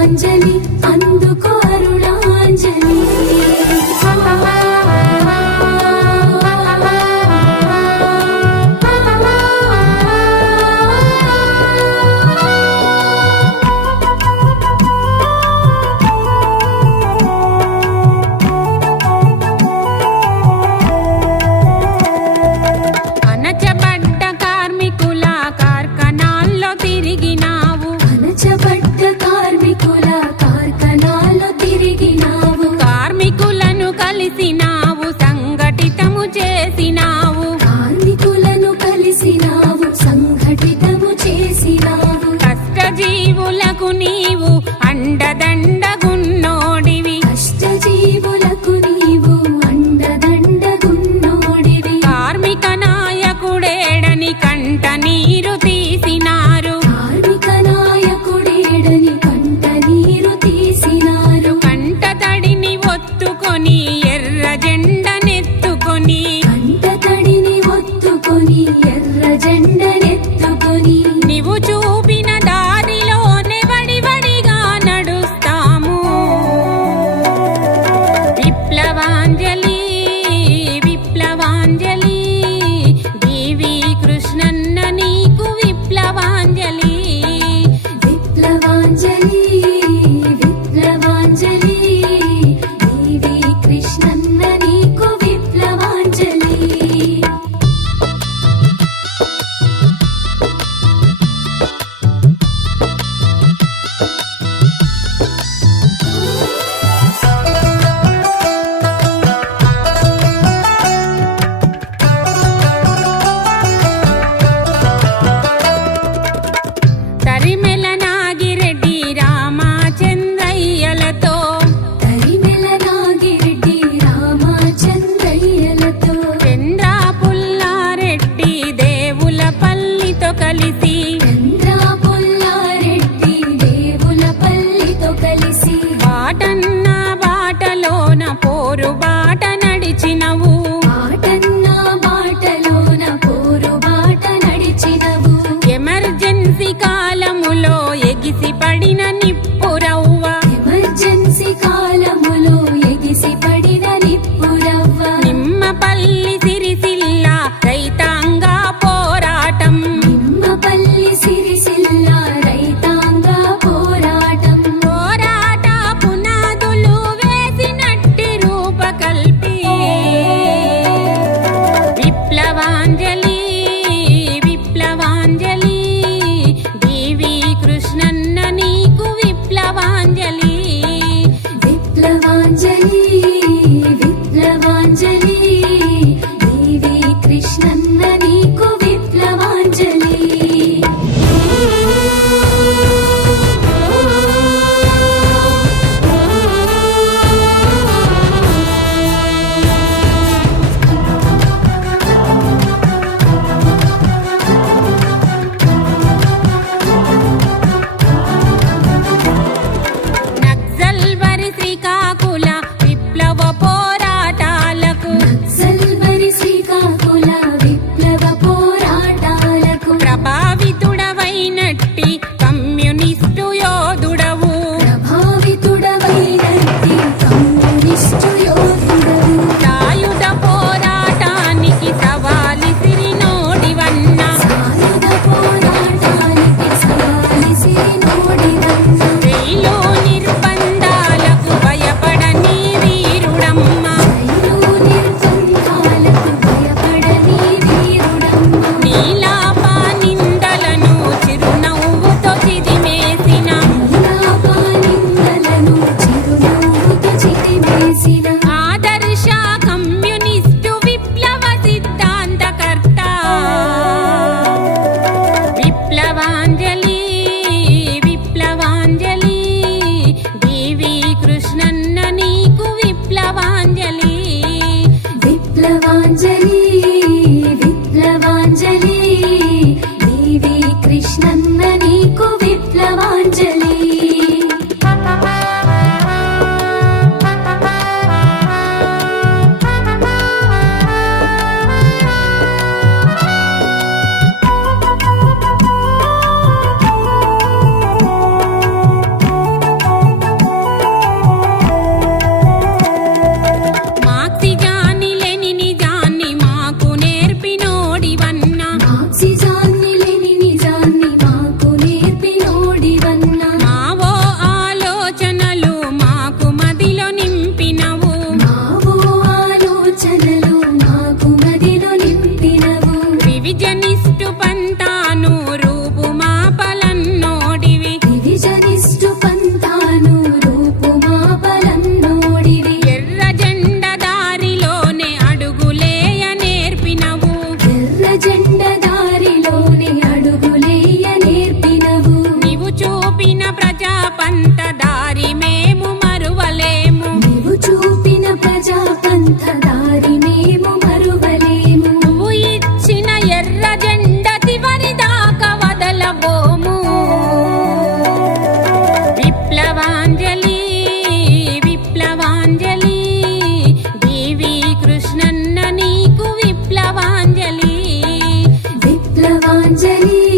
పుష్పాంజలి అందు agenda. कृष्णन् పంట దారి మేము మరువలేము. నువ్వు చూపిన ప్రజాపంత దారి మేము మరువలేము. నువ్వు ఇచ్చిన ఎర్ర జెండ చివరి దాకా వదలబోము. విప్లవాంజలి విప్లవాంజలి దేవి కృష్ణన్న నీకు విప్లవాంజలి. విప్లవాంజలి